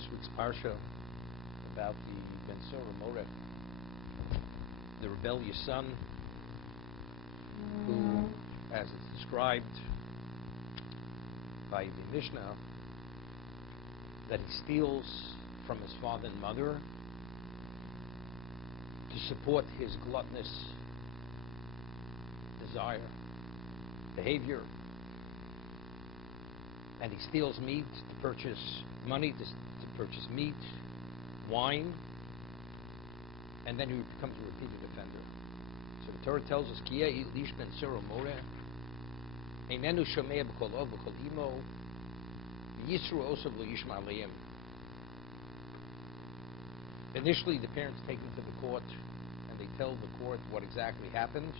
this week's parsha about the Ben Sora Moreh, the rebellious son, who, as it's described by the Mishnah, that he steals from his father and mother to support his gluttonous desire, behavior, and he steals meat to purchase money, to purchase meat, wine, and then he becomes a repeated offender. So the Torah tells us, Kiya ish ben sero moreh, einenu shomea b'kol ov b'kol imo, v'yisru osav lo yishma aleim. Initially, the parents take him to the court, and they tell the court what exactly happened,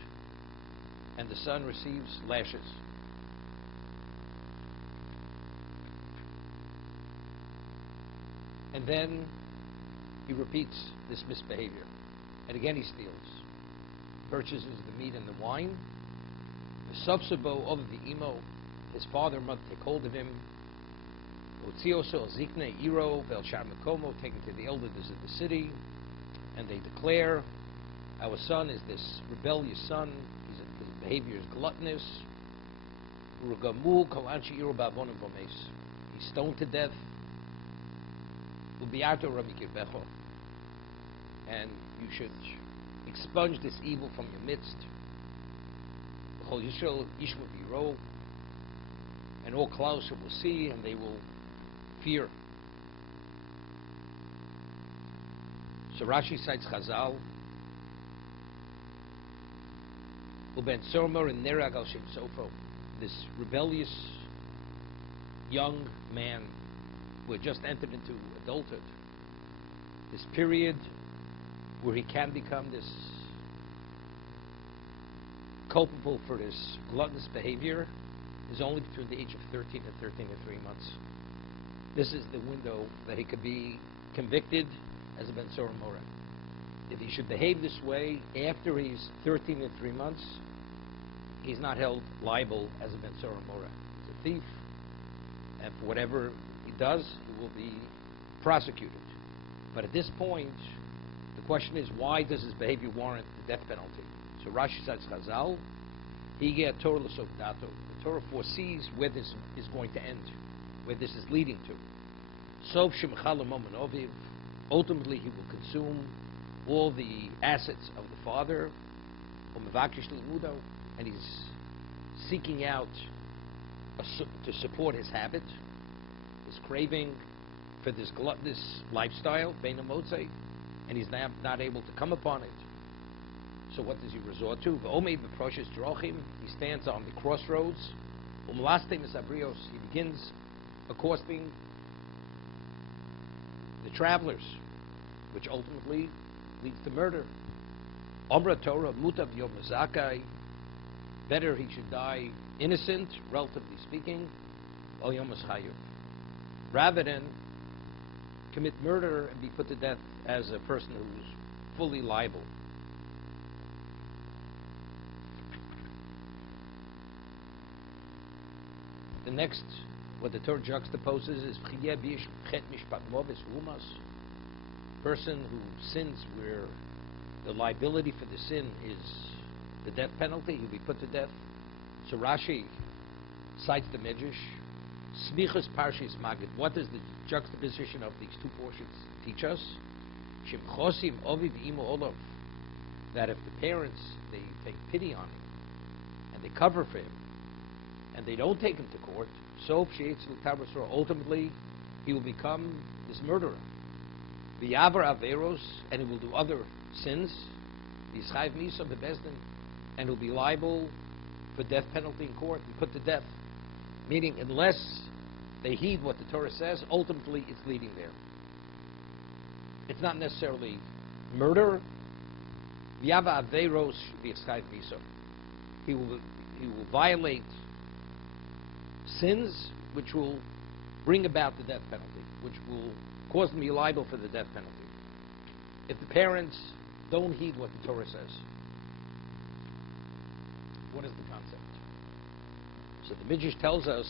and the son receives lashes. And then he repeats this misbehavior. And again he steals. Purchases the meat and the wine. The subsabo of the imo, his father and mother take hold of him. Otzioso zikne iro vel sharmakomo, take him to the elders of the city, and they declare, our son is this rebellious son, his behavior is gluttonous. Urugamu kalanchi iro bavonim vomes. He's stoned to death. And you should expunge this evil from your midst. And all Klaus will see, and they will fear. So Rashi cites Chazal, Uben Sormer and Nerag al Shem Sofo, this rebellious young man who had just entered into adulthood, this period where he can become this culpable for this gluttonous behavior, is only between the age of 13 and 13 and 3 months. This is the window that he could be convicted as a Ben Sora Moreh. If he should behave this way after he's 13 and 3 months, he's not held liable as a Ben Sora Moreh. He's a thief, and for whatever he does, he will be prosecuted. But at this point, the question is, why does his behavior warrant the death penalty? So Rashi says Chazal, Higia Torah l'sogdato. The Torah foresees where this is going to end, where this is leading to. Sov shemchal moment oviv. Ultimately, he will consume all the assets of the father, and he's seeking out to support his habit, his craving for this gluttonous lifestyle, Beina Motzei, and he's not able to come upon it. So what does he resort to? He stands on the crossroads. He begins accosting the travelers, which ultimately leads to murder. Omra Torah mutav yom zakai. Better he should die innocent, relatively speaking, rather than commit murder and be put to death as a person who's fully liable. The next, what the Torah juxtaposes is person who sins where the liability for the sin is the death penalty, he'll be put to death. So Rashi cites the Midrash, Smichas Parshis Magid. What does the juxtaposition of these two portions teach us? Shem Chosim Oviv Imo Olav. That if the parents, they take pity on him, and they cover for him, and they don't take him to court, so ultimately he will become this murderer. V'yavar Averos, and he will do other sins. V'yischayv Misa Bebezdin, and he'll be liable for death penalty in court and put to death. Meaning, unless they heed what the Torah says, ultimately it's leading there. It's not necessarily murder. V'yava Averos V'yischayv Misa. He will violate sins which will bring about the death penalty, which will cause them to be liable for the death penalty. If the parents don't heed what the Torah says, what is the concept? So the Midrash tells us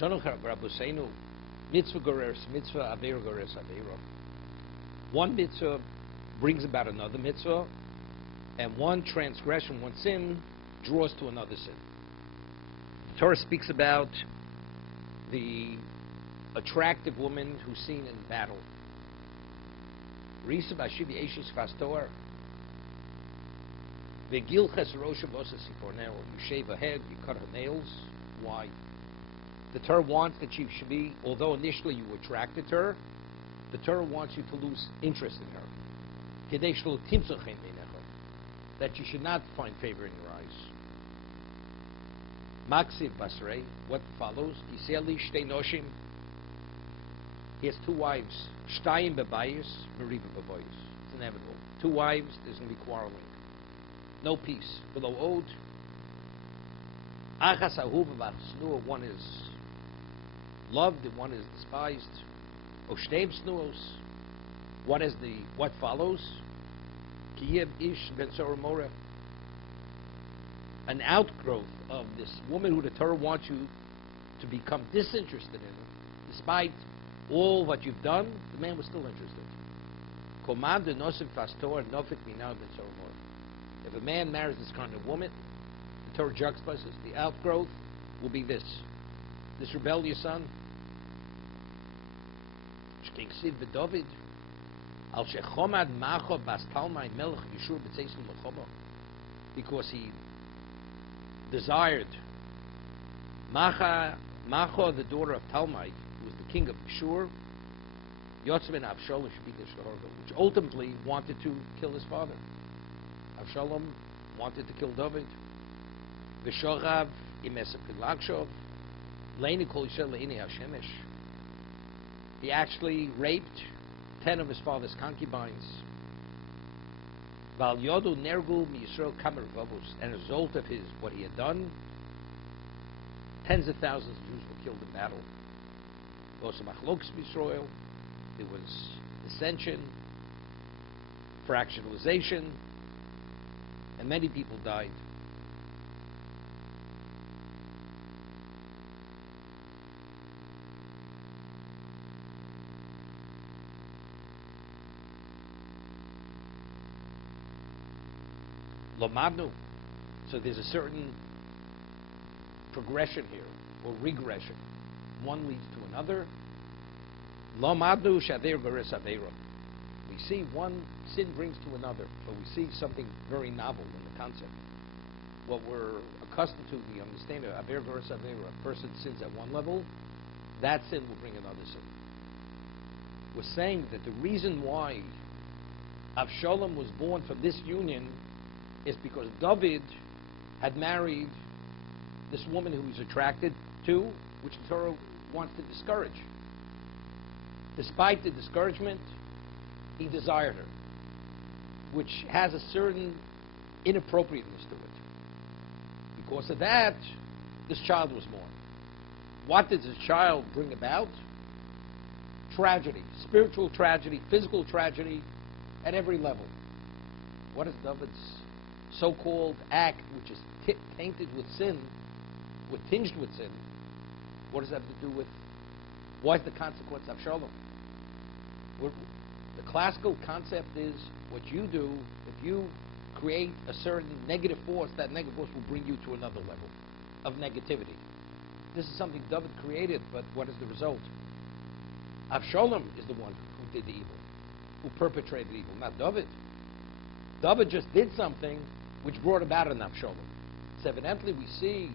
Shonu Rabbeinu, mitzvah goreres mitzvah, avera goreres avera. One mitzvah brings about another mitzvah, and one transgression, one sin, draws to another sin. The Torah speaks about the attractive woman who's seen in battle. Risa Bashivi Eshis Fastor. Vegilches Rosha Bosa Siporneo. You shave her head, you cut her nails. Why? The Torah wants that she should be, although initially you attracted her, the Torah wants you to lose interest in her. That you should not find favor in your eyes. Maksiv Basrei, what follows? Iseli Shtei Noshim. He has two wives. Shtayim Bebayis, Meriva Bebayis. It's inevitable. Two wives, there's going to be quarreling. No peace. Below Ode, Achas Ahuva Vachsnua, one is loved and one is despised. Oshtev Snuos, what follows? Kiyeb Ish Ben Soromora. An outgrowth of this woman who the Torah wants you to become disinterested in, despite all what you've done, the man was still interested. If a man marries this kind of woman, the Torah juxtaposes, the outgrowth will be this rebellious son. Because he desired Macha, the daughter of Talmai, who was the king of Peshur, which ultimately wanted to kill his father. Avshalom wanted to kill David. V'shorav imesapilakshov leini kol yisrael leini hashemesh. He actually raped 10 of his father's concubines. Val yodu nergu miyisrael kamer vavus. And as a result of what he had done, tens of thousands of Jews were killed in battle. There was dissension, fractionalization, and many people died. Lomadnu. So there's a certain progression here, or regression. One leads to another. Lomadnu shaver beres avera. We see one sin brings to another, but we see something very novel in the concept. What we're accustomed to, the understanding of aver beres avera, a person sins at one level, that sin will bring another sin. We're saying that the reason why Avshalom was born from this union is because David had married this woman who he's attracted to, which the Torah wants to discourage. Despite the discouragement, he desired her, which has a certain inappropriateness to it. Because of that, this child was born. What does this child bring about? Tragedy, spiritual tragedy, physical tragedy, at every level. What is David's so-called act, which is tainted with sin, tinged with sin? What does that have to do with? Why is the consequence of Shalom? The classical concept is what you do, if you create a certain negative force, that negative force will bring you to another level of negativity. This is something David created, but what is the result? Avshalom is the one who did the evil, who perpetrated the evil, not David. David just did something which brought about an Avshalom. So evidently we see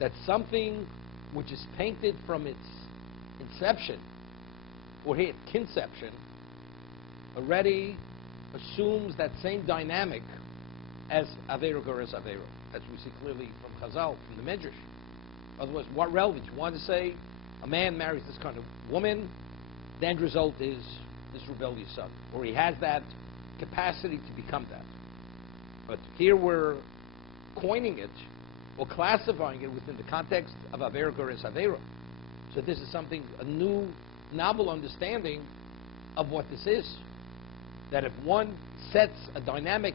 that something which is painted from its inception, or here, conception, already assumes that same dynamic as Avera Gores Avera, as we see clearly from Chazal, from the Medrash. Otherwise, what relevance? You want to say a man marries this kind of woman, the end result is this rebellious son, or he has that capacity to become that. But here we're coining it, or classifying it within the context of Avera Gores Avera. So this is something, a new, novel understanding of what this is. That if one sets a dynamic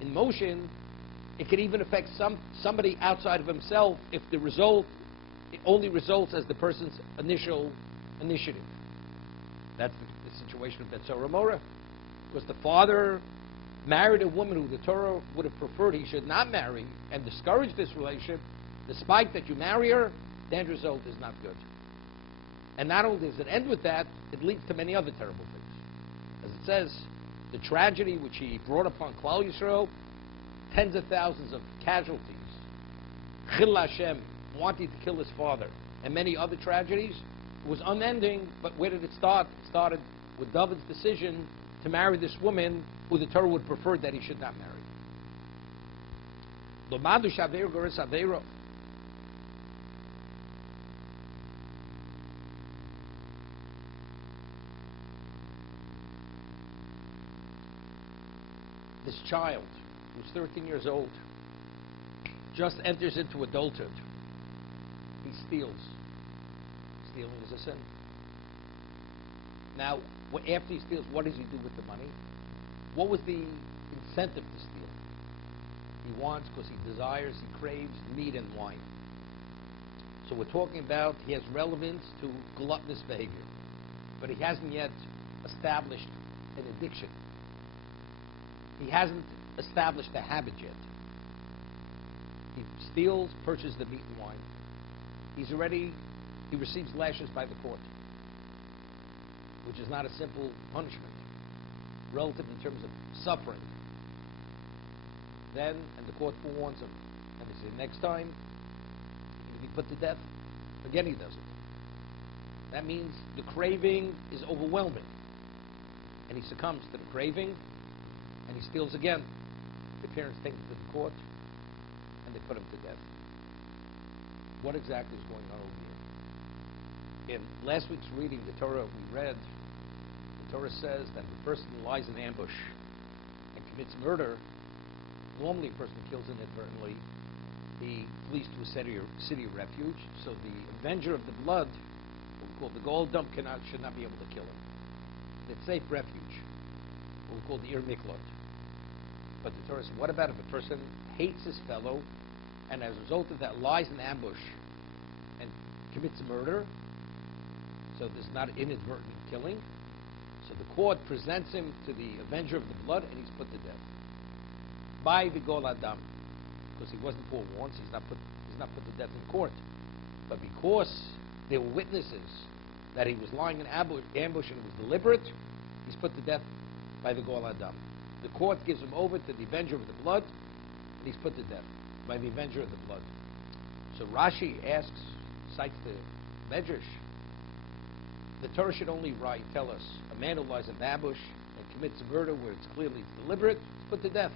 in motion, it could even affect somebody outside of himself if the result it only results as the person's initial initiative. That's the situation of Betzora Mora. Because the father married a woman who the Torah would have preferred he should not marry and discouraged this relationship, despite that you marry her, the end result is not good. And not only does it end with that, it leads to many other terrible things. As it says, the tragedy which he brought upon Klal Yisrael, tens of thousands of casualties, Chil Hashem, wanting to kill his father, and many other tragedies, was unending, but where did it start? It started with David's decision to marry this woman who the Torah would prefer that he should not marry. Lomadu Shaveir Goris Aveiro. This child, who's 13 years old, just enters into adulthood. He steals. Stealing is a sin. Now, after he steals, what does he do with the money? What was the incentive to steal? He wants, because he desires, he craves meat and wine. So we're talking about, he has relevance to gluttonous behavior. But he hasn't yet established an addiction. He hasn't established a habit yet. He steals, purchases the meat and wine. He receives lashes by the court, which is not a simple punishment, relative in terms of suffering. Then, and the court forewarns him, and they say, next time, you'll be put to death. Again, he does it. That means the craving is overwhelming, and he succumbs to the craving, and he steals again. The parents take him to the court, and they put him to death. What exactly is going on over here? In last week's reading, the Torah we read, the Torah says that if a person lies in ambush and commits murder, normally a person kills inadvertently, he flees to a city of refuge, so the avenger of the blood, what we call the gold dump, should not be able to kill him. It's safe refuge, what we call the Ir Miklot. But the Torah says, what about if a person hates his fellow and as a result of that lies in ambush and commits murder? So there's not inadvertent killing. So the court presents him to the avenger of the blood and he's put to death. By the Gol Adam. Because he wasn't forewarned, so he's not put to death in court. But because there were witnesses that he was lying in ambush and it was deliberate, he's put to death by the Gol Adam. The court gives him over to the avenger of the blood, and he's put to death by the avenger of the blood. So Rashi asks, cites the Medrash, the Torah should only tell us a man who lies in ambush and commits murder where it's clearly deliberate, is put to death.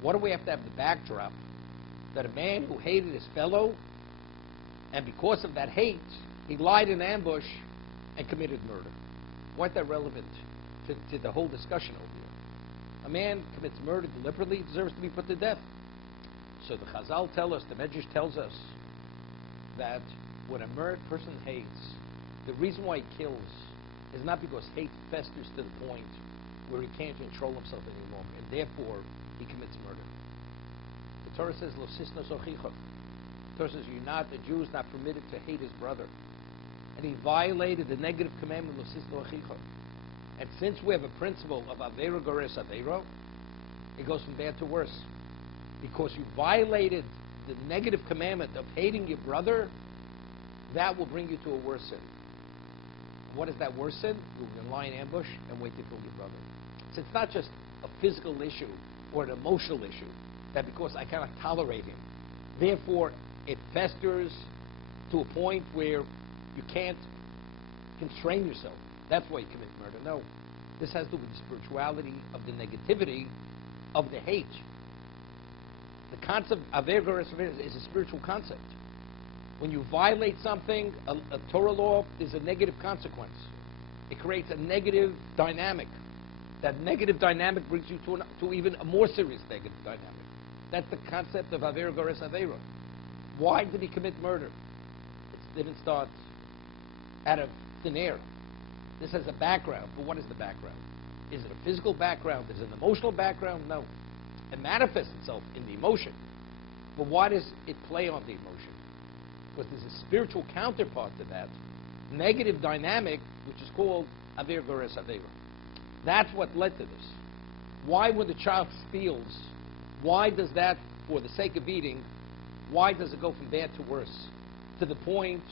What do we have to have the backdrop? That a man who hated his fellow, and because of that hate, he lied in ambush and committed murder. Why is that relevant to the whole discussion over here? A man commits murder deliberately, deserves to be put to death. So the Chazal tell us, the Medrash tells us, that when a murdered person hates, the reason why he kills is not because hate festers to the point where he can't control himself any longer, and therefore he commits murder. The Torah says, Lo sisnos ochicha. The Torah says, the Jew is not permitted to hate his brother. And he violated the negative commandment, Lo sisno ochicha. And since we have a principle of Aveira Gores Aveiro, it goes from bad to worse. Because you violated the negative commandment of hating your brother, that will bring you to a worse sin. What is that worse sin? You're going to lie in ambush and wait to kill your brother. So it's not just a physical issue or an emotional issue, that because I cannot tolerate him, therefore it festers to a point where you can't constrain yourself. That's why you commit murder. No. This has to do with the spirituality of the negativity of the hate. The concept of Aveira is a spiritual concept. When you violate something, a Torah law, is a negative consequence. It creates a negative dynamic. That negative dynamic brings you to even a more serious negative dynamic. That's the concept of Aveira Gores Aveira. Why did he commit murder? It didn't start out of thin air. This has a background, but what is the background? Is it a physical background? Is it an emotional background? No. It manifests itself in the emotion. But why does it play on the emotion? because there's a spiritual counterpart to that, negative dynamic, which is called Aver Gores Avera. That's what led to this. Why, when the child steals, why does that, for the sake of eating, why does it go from bad to worse, to the point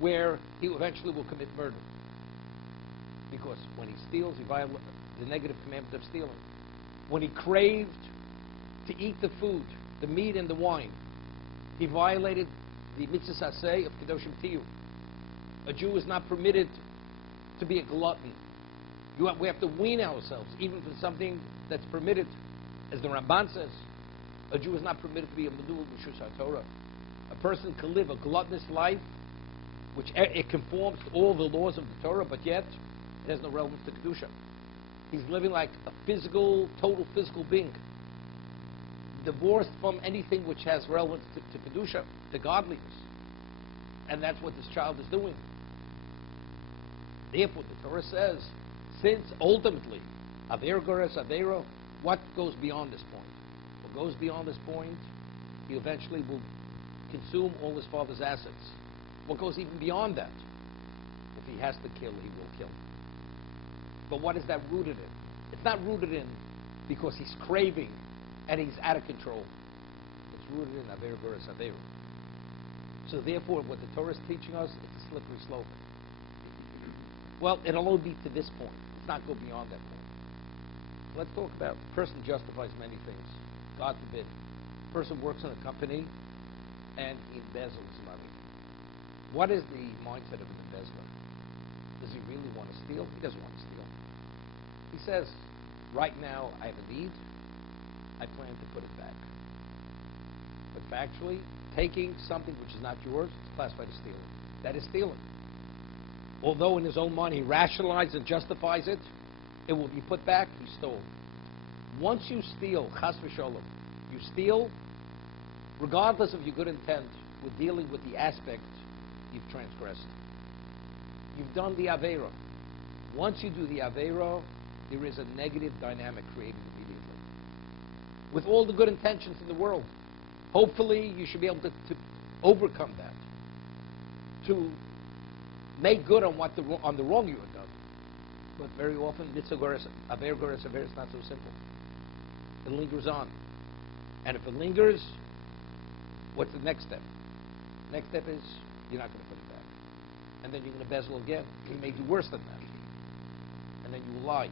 where he eventually will commit murder? Because when he steals, he violates the negative commandment of stealing. When he craved to eat the food, the meat and the wine, he violated the mitzvah saseh of kedoshim tiyu. A Jew is not permitted to be a glutton. We have to wean ourselves, even for something that's permitted. As the Ramban says, a Jew is not permitted to be a medul b'shus HaTorah. A person can live a gluttonous life, which it conforms to all the laws of the Torah, but yet it has no relevance to kedusha. He's living like a physical, total physical being, divorced from anything which has relevance to kedusha, to godliness. And that's what this child is doing. Therefore, the Torah says, since ultimately, Aver Gores Avera, what goes beyond this point? What goes beyond this point, he eventually will consume all his father's assets. What goes even beyond that? If he has to kill, he will kill. But what is that rooted in? It's not rooted in because he's craving and he's out of control. It's rooted in Aver Gores Avera. So therefore, what the Torah is teaching us, it's a slippery slope. Well, it'll only be to this point. Let's not go beyond that point. Let's talk about a person justifies many things. God forbid. A person works in a company and he embezzles money. What is the mindset of an embezzler? Does he really want to steal? He doesn't want to steal. He says, right now I have a need. I plan to put it back. But factually, taking something which is not yours is classified as stealing. That is stealing. Although in his own mind he rationalizes and justifies it, it will be put back, he stole. Once you steal, chas v'sholom, you steal, regardless of your good intent, we're dealing with the aspect you've transgressed. You've done the Avera. Once you do the Avera, there is a negative dynamic created immediately. With all the good intentions in the world, hopefully you should be able to overcome that, to make good on the wrong you have done. But very often, Aver Gores Avera is not so simple. It lingers on. And if it lingers, what's the next step? Next step is you're not going to put it back. And then you're going to embezzle again. He may do worse than that. And then you will lie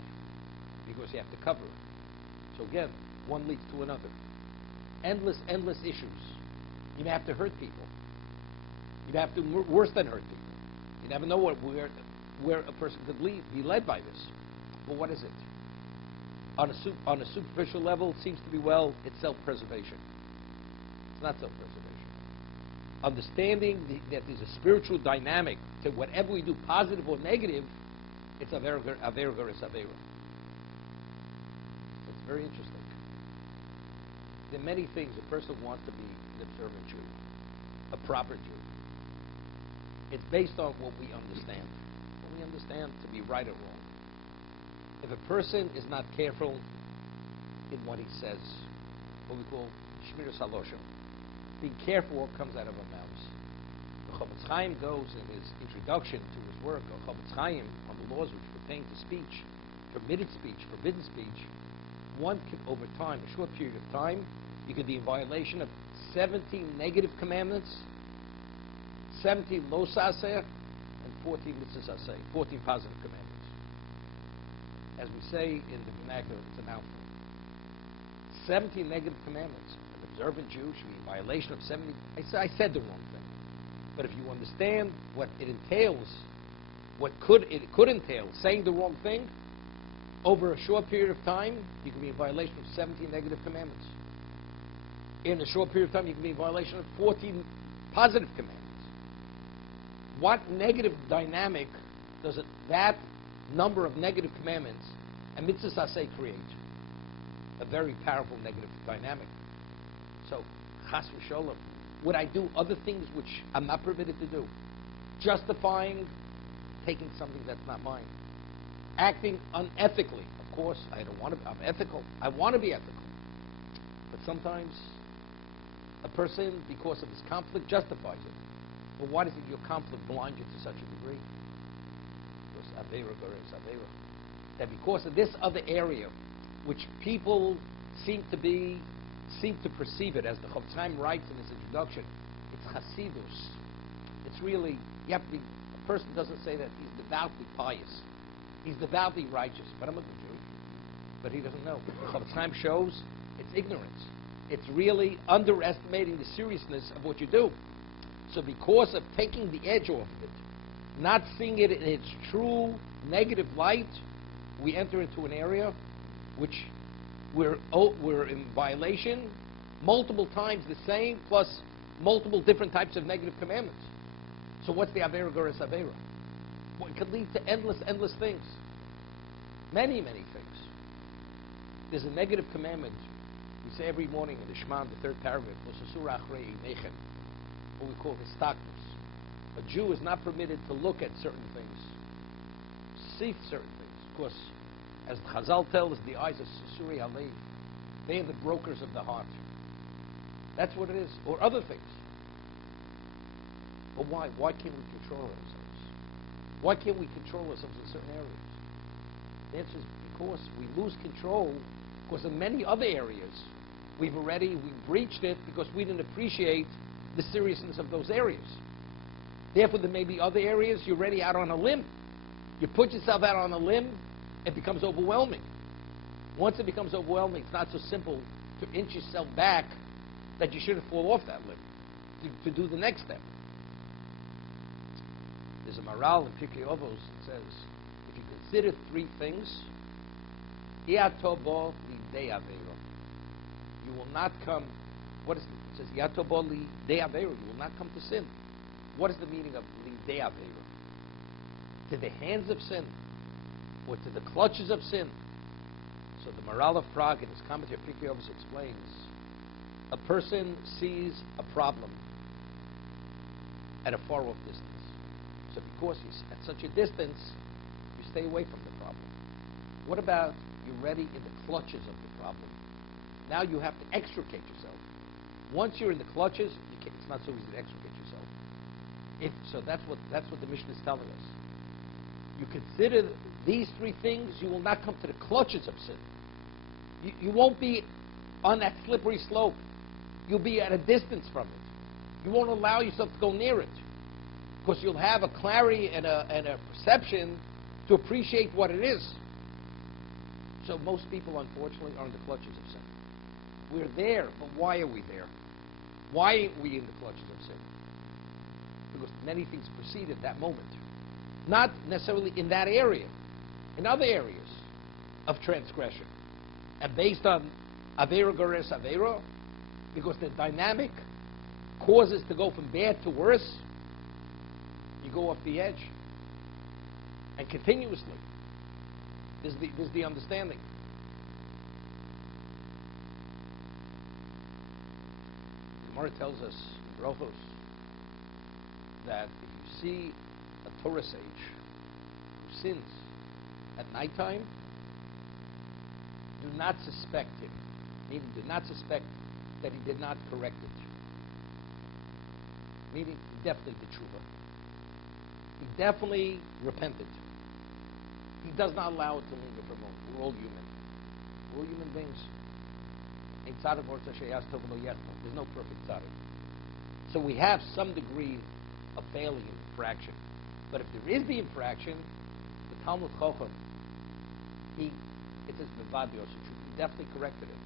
because you have to cover it. So again, one leads to another. Endless issues. You may have to hurt people. You'd have to worse than hurt people. You never know where a person could be led by this. But what is it? On a superficial level, it seems to be, well, it's self-preservation. It's not self-preservation. Understanding that there's a spiritual dynamic to whatever we do, positive or negative, it's Aver Gores Avera. It's very interesting. There are many things a person wants to be an observant Jew, a proper Jew. It's based on what we understand. What we understand to be right or wrong. If a person is not careful in what he says, what we call Shmiras Haloshon, being careful what comes out of our mouths. The Chofetz Chaim goes in his introduction to his work, Chofetz Chaim, on the laws which pertain to speech, permitted speech, forbidden speech. One can, over time, a short period of time, you could be in violation of 17 negative commandments, 17 lo saseh, and 14 mitzvah saseh, 14 positive commandments. As we say in the vernacular, it's a mouthful. 17 negative commandments. An observant Jew should be in violation of 70. I said the wrong thing. But if you understand what it entails, what it could entail, saying the wrong thing, over a short period of time, you can be in violation of 17 negative commandments. In a short period of time, you can be in violation of 14 positive commandments. What negative dynamic does that number of negative commandments and mitzvah saseh create? A very powerful negative dynamic. So, chas v'sholom, would I do other things which I'm not permitted to do? Justifying taking something that's not mine. Acting unethically. Of course, I don't want to. I'm ethical. I want to be ethical. But sometimes a person, because of this conflict, justifies it. But why does your conflict blind you to such a degree? Because Aveira Goretz Aveira. That because of this other area, which people seem to perceive it, as the Chofetz Chaim writes in his introduction, it's Hasidus. It's really, a person doesn't say that he's devoutly pious. He's devoutly righteous. But I'm a good Jew. But he doesn't know. The Chofetz Chaim shows it's ignorance. It's really underestimating the seriousness of what you do. So because of taking the edge off of it, not seeing it in its true negative light, we enter into an area which we're in violation, multiple times the same, plus multiple different types of negative commandments. So what's the Aveira Goretz Aveira? Well, it could lead to endless things. Many things. There's a negative commandment we say every morning in the Shema, the third paragraph, what we call histaknus. A Jew is not permitted to look at certain things, see certain things. Of course, as Chazal tells, the eyes of Susuri Alev, they are the brokers of the heart. That's what it is. Or other things. But why? Why can't we control ourselves? Why can't we control ourselves in certain areas? The answer is because we lose control because in many other areas we breached it because we didn't appreciate the seriousness of those areas. Therefore, there may be other areas you're already out on a limb. You put yourself out on a limb, it becomes overwhelming. Once it becomes overwhelming, it's not so simple to inch yourself back that you shouldn't fall off that limb to do the next step. There's a moral in Pirkei Avos that says, if you consider three things, you will not come. What is it? It says, Yatobo lidei aveira. You will not come to sin. What is the meaning of lidei aveira? To the hands of sin, or to the clutches of sin. So the Maral of Prague in his commentary Pirkei Avos explains, a person sees a problem at a far off distance. So because he's at such a distance, you stay away from the problem. What about you're already in the clutches of the problem? Now you have to extricate yourself. Once you're in the clutches, it's not so easy to extricate yourself. So that's what the Mishnah is telling us. You consider these three things, you will not come to the clutches of sin. You won't be on that slippery slope. You'll be at a distance from it. You won't allow yourself to go near it. Because you'll have a clarity and a perception to appreciate what it is. So most people, unfortunately, are in the clutches of sin. We're there, but why are we there? Why aren't we in the clutches of sin? Because many things preceded that moment. Not necessarily in that area, in other areas of transgression. And based on Aveira Goretz Aveira, because the dynamic causes to go from bad to worse, you go off the edge. And continuously. There's the understanding. The Gemara tells us in Brachos that if you see a Torah sage who sins at nighttime, do not suspect him. Meaning, do not suspect that he did not correct it. Meaning, he definitely did tshuva. He definitely repented. He does not allow it to linger for a moment. We're all human. We're all human beings. There's no perfect tzaddik. So we have some degree of failing in infraction. But if there is the infraction, the Talmud Chacham, it says, he definitely corrected it.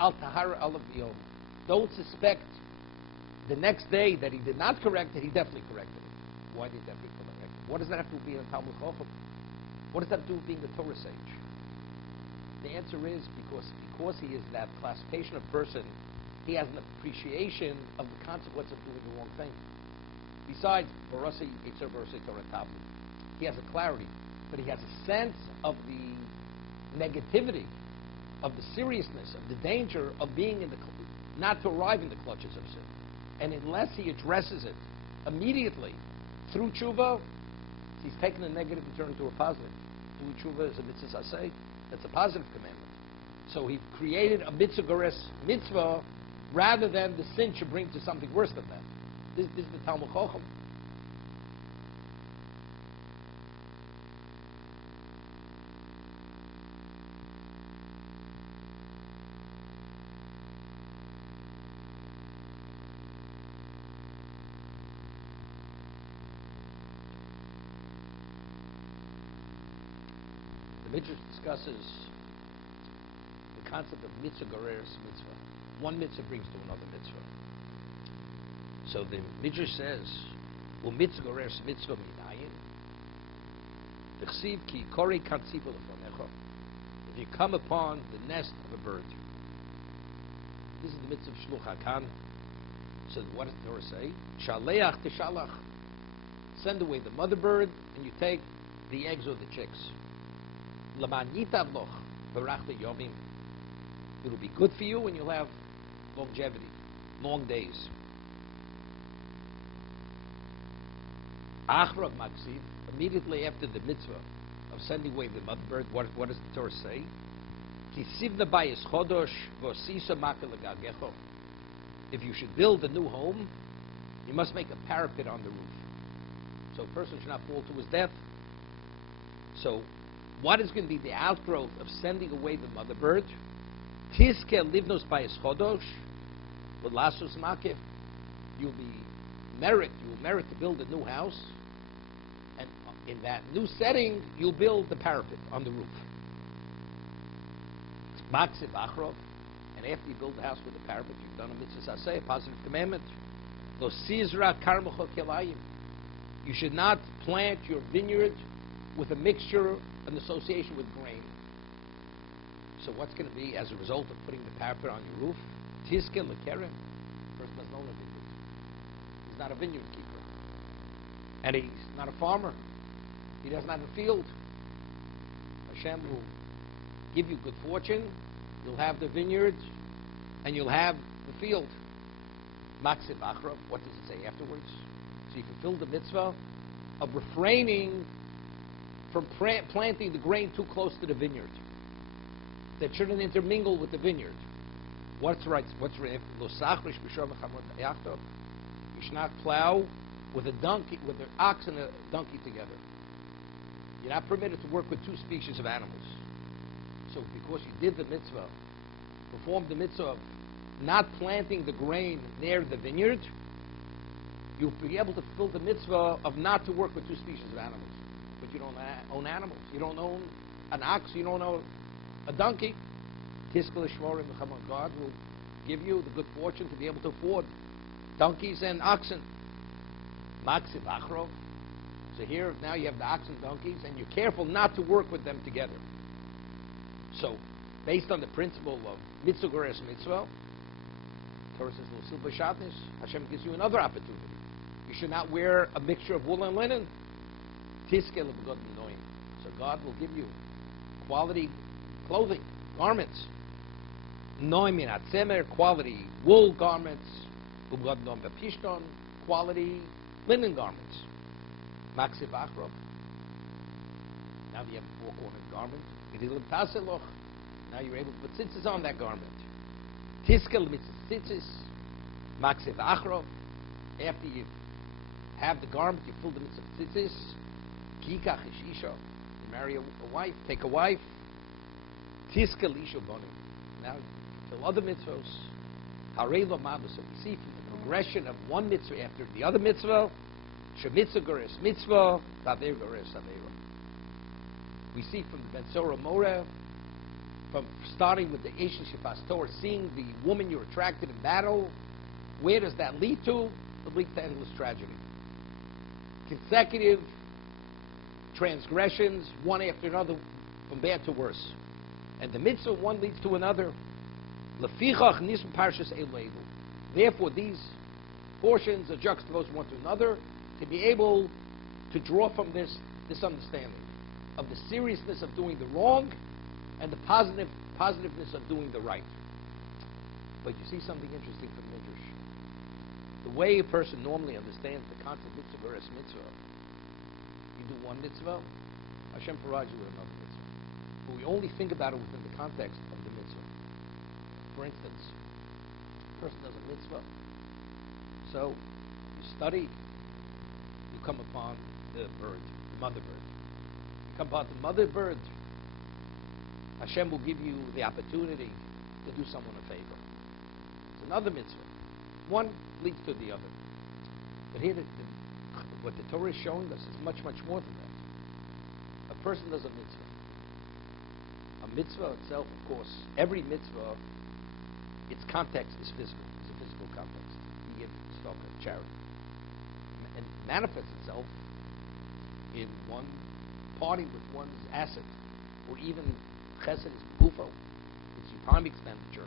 Al tahara alav biyom. Don't suspect the next day that he did not correct it, he definitely corrected it. Why did he definitely correct it? What does that have to do with being a Talmud Chacham? What does that have to do with being a Torah sage? The answer is because he is that classification of person, he has an appreciation of the consequence of doing the wrong thing. Besides, he has a clarity, but he has a sense of the negativity, of the seriousness, of the danger of being not to arrive in the clutches of sin. And unless he addresses it immediately through tshuva, he's taken a negative and turned into a positive. Doing tshuva is a mitzvah aseh. That's a positive commandment. So he created a mitzvah goretz mitzvah rather than the sin should bring to something worse than that. This is the Talmud Chacham. Midrash discusses the concept of mitzvah goreres mitzvah. One mitzvah brings to another mitzvah. So the Midrash says, "Well, mitzvah goreres mitzvah minayin." If you come upon the nest of a bird, this is the mitzvah of shluch hakan. So what does the Torah say? Shaleach teshalach. Send away the mother bird, and you take the eggs or the chicks. Laman yitav loch barachta yomim. It'll be good for you, and you'll have longevity, long days. Achrav maksiv. Immediately after the mitzvah of sending away the mother bird, what does the Torah say? If you should build a new home, you must make a parapet on the roof, so a person should not fall to his death. So what is going to be the outgrowth of sending away the mother bird? You'll merit to build a new house, and in that new setting, you'll build the parapet on the roof. Maksiv achrov, and after you build the house with the parapet, you've done a mitzvah saseh, a positive commandment. Lo sizra karmecho kelayim. You should not plant your vineyard with a mixture, an association with grain. So what's going to be as a result of putting the parapet on your roof? Tiskel lekeren. Person doesn't own a vineyard. He's not a vineyard keeper, and he's not a farmer. He doesn't have a field. Hashem will give you good fortune. You'll have the vineyard, and you'll have the field. Maksiv achrav. What does it say afterwards? So you fulfill the mitzvah of refraining from planting the grain too close to the vineyard. That shouldn't intermingle with the vineyard. What's right? What's right? You should not plow with a donkey, with an ox and a donkey together. You're not permitted to work with two species of animals. So because you did the mitzvah, performed the mitzvah of not planting the grain near the vineyard, you'll be able to fulfill the mitzvah of not to work with two species of animals. But you don't own animals. You don't own an ox. You don't own a donkey. God will give you the good fortune to be able to afford donkeys and oxen. Maksiv achrov. So here, now you have the oxen and donkeys, and you're careful not to work with them together. So, based on the principle of mitzvah goreres mitzvah, Torah says, "Lo silva shatnis." Hashem gives you another opportunity. You should not wear a mixture of wool and linen. Tiskel b'god minoim. So God will give you quality clothing, garments. Noim min atzemer, quality wool garments. B'god noim b'pishton, quality linen garments. Maksiv achrov. Now you have a four-cornered garment. Now you're able to put tzitzis on that garment. Tiskel mitzvah tzitzis. Maksiv achrov. After you have the garment, you fill the mitzvah tzitzis. Kikach ish isha. You marry a wife, take a wife. Tiskel isha bonim. Now, till other mitzvahs. Harei lo mabus. So we see from the progression of one mitzvah after the other mitzvah. Shemitzvah goreres mitzvah. Taver goreres taver. We see from the Ben Sora Moreh, from starting with the Eshes Shefas Torah, seeing the woman you're attracted in battle, where does that lead to? It leads to endless tragedy. Consecutive transgressions, one after another, from bad to worse. And the mitzvah, one leads to another. Lefichach nism parshas eleilu. Therefore, these portions are juxtaposed one to another to be able to draw from this understanding of the seriousness of doing the wrong and the positiveness of doing the right. But you see something interesting from Midrash. The way a person normally understands the concept of mitzvah goreres mitzvah, you do one mitzvah, Hashem provides you with another mitzvah. But we only think about it within the context of the mitzvah. For instance, a person does a mitzvah, so you study, you come upon the bird, the mother bird. Come upon the mother bird, Hashem will give you the opportunity to do someone a favor. It's another mitzvah. One leads to the other. But here, what the Torah is showing us is much, much more than that. A person does a mitzvah. mitzvah itself, of course, every mitzvah, its context is physical. It's a physical context. You give stock of charity. And manifests itself in one parting with one's asset, or even chesed is gufo. It's your time expenditure.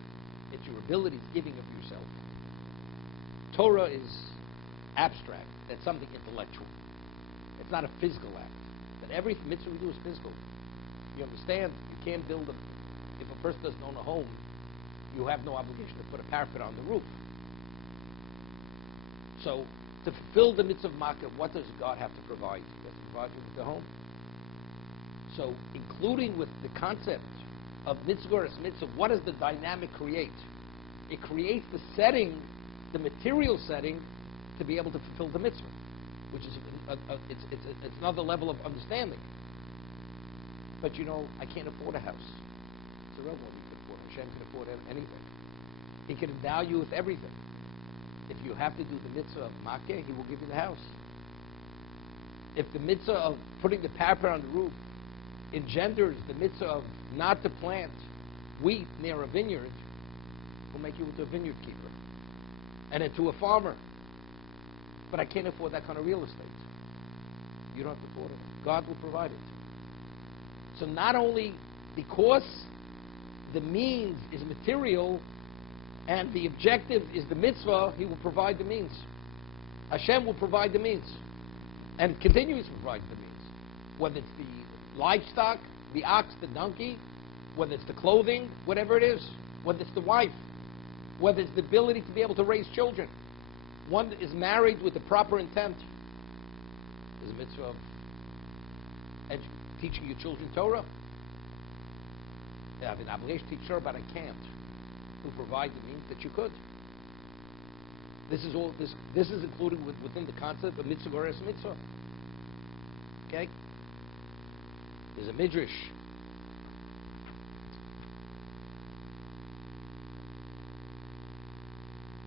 It's your ability, giving of yourself. Torah is abstract. That's something intellectual. It's not a physical act. But every mitzvah we do is physical. You understand? You can't build if a person doesn't own a home, you have no obligation to put a parapet on the roof. So, to fulfill the mitzvah of Makkah, what does God have to provide? He has to provide you with the home. So, including with the concept of mitzvah, what does the dynamic create? It creates the setting, the material setting, to be able to fulfill the mitzvah, which is it's another level of understanding. But I can't afford a house. So he can afford. Hashem can afford anything. He can endow you with everything. If you have to do the mitzvah of Makkah, He will give you the house. If the mitzvah of putting the parapet on the roof engenders the mitzvah of not to plant wheat near a vineyard, He'll make you into a vineyard keeper and into a farmer. But I can't afford that kind of real estate. You don't have to afford it. God will provide it. So not only because the means is material and the objective is the mitzvah, He will provide the means. Hashem will provide the means and continues to provide the means. Whether it's the livestock, the ox, the donkey, whether it's the clothing, whatever it is, whether it's the wife, whether it's the ability to be able to raise children. One is married with the proper intent. There's a mitzvah of teaching your children Torah. I have an obligation to teach Torah, but I can't. Who provide the means that you could? This is all. This is included within the concept of mitzvah or mitzvah. Okay. There's a midrash.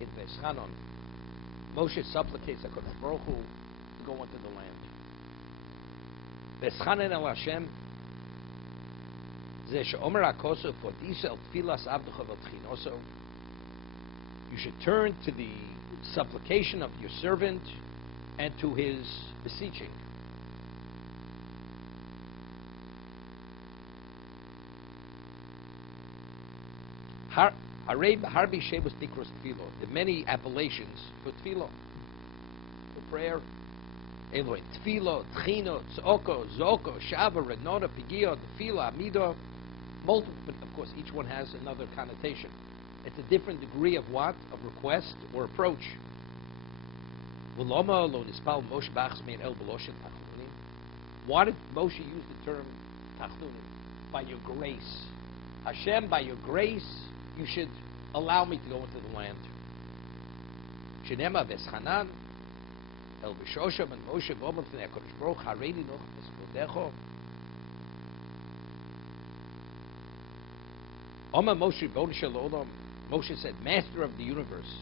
In Veschanon, Moshe supplicates HaKadosh Baruch Hu to go into the land. Veschanen el Hashem ze she'omer HaKoso podisa el tfilas avdecha v'tchinoso. You should turn to the supplication of your servant and to his beseeching. The many appellations for tefillah, for prayer. Elohim, tefillah, tchino, tzoko, zoko, shava, renona, pigio, tefillah, amido. Multiple, but of course each one has another connotation. It's a different degree of what? Of request or approach. Why did Moshe use the term tachlunim? By your grace. Hashem, by your grace, you should allow me to go into the land. Shenema veschanan el b'shosham and Moshe v'omam t'nei HaKadosh Baruch hareini noch esvodecho. Oma Moshe Rebbeinu Shel Olam. Moshe said, Master of the universe,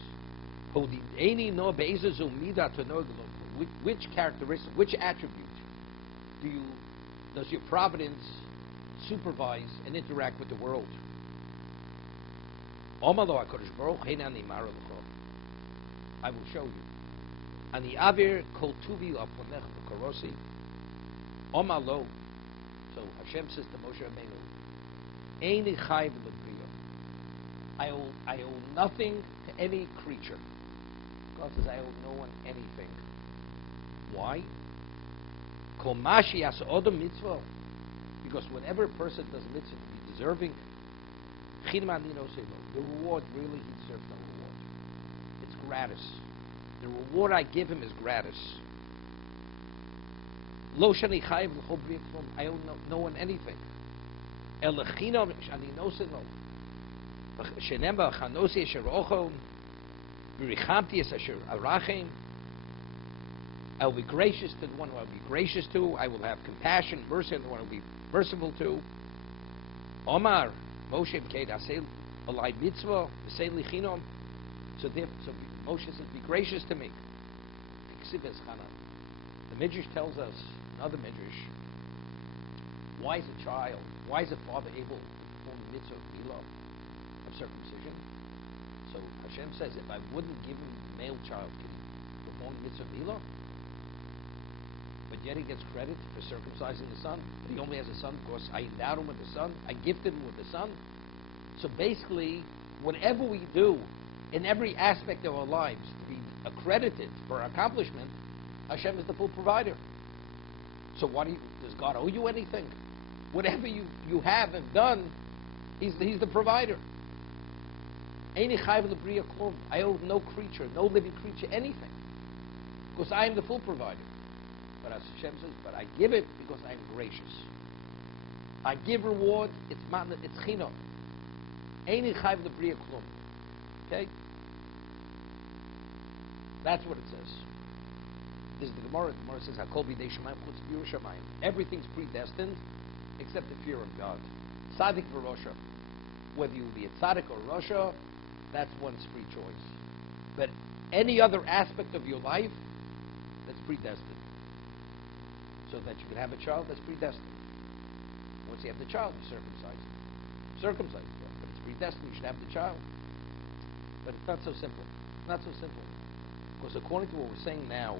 which characteristic, which attribute does your providence supervise and interact with the world? I will show you. Ani avir kol tuvi laponech v'korosi. Omalo. So Hashem says to Moshe Rabbeinu, Eini chayv l'briyo. I owe nothing to any creature. God says, I owe no one anything. Why? Kol mashi yasa odom mitzvah. Because whenever a person does mitzvah to be deserving, the reward really, he deserves no reward. It's gratis. The reward I give him is gratis. Lo shani chayiv l'chol b'riyim tzvom. I owe no one anything. El lechinam shani nosin lo. Shenemba chanosi asher ochom. B'richamti es asher arachim. I will be gracious to the one who I will be gracious to. I will have compassion, mercy on the one I will be merciful to. Omar Moshe b'kei asel alai mitzvah v'sei lichinom. So Moshe says, be gracious to me. The Midrash tells us, another Midrash, why is a father able mitzvah of milah, of circumcision. So Hashem says, if I wouldn't give him a male child, can he perform the mitzvah of milah? But yet he gets credit for circumcising the son. But he only has a son because I endowed him with a son. I gifted him with a son. So basically, whatever we do in every aspect of our lives to be accredited for our accomplishment, Hashem is the full provider. So does God owe you anything? Whatever you have and done, He's the provider. I owe no creature, no living creature anything, because I am the full provider. But as Hashem says, but I give it because I am gracious. I give reward. It's chinam. Okay? That's what it says. This is the Gemara. The Gemara says, "Hakol b'dei shamayim chutz b'yirut shamayim." Everything's predestined except the fear of God. Tzaddik v'rosha. Whether you will be a tzaddik or a rosha, that's one's free choice. But any other aspect of your life, that's predestined. So that you can have a child, that's predestined. Once you have the child, you circumcise it. But it's predestined, you should have the child. But it's not so simple. It's not so simple. Because according to what we're saying now,